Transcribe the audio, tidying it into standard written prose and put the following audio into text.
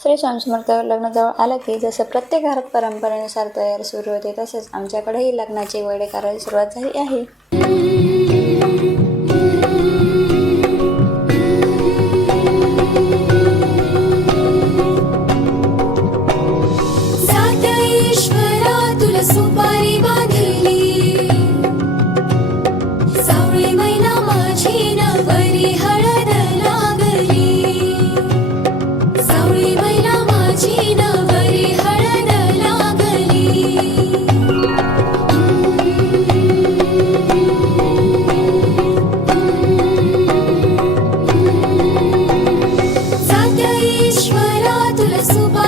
श्री स्वामी समर्थ. लग्न जवळ आलं की जसं प्रत्येक घरात परंपरेनुसार तयारी सुरू होते, तसेच आमच्याकडेही लग्नाची वडे करायला सुरुवात झाली आहे. सुपारी बांधली सावळी मैना माझी नवरी हळद लागली सावळी मैना माझी नवरी हळद लागली सात ईश्वरा तुला सुपारी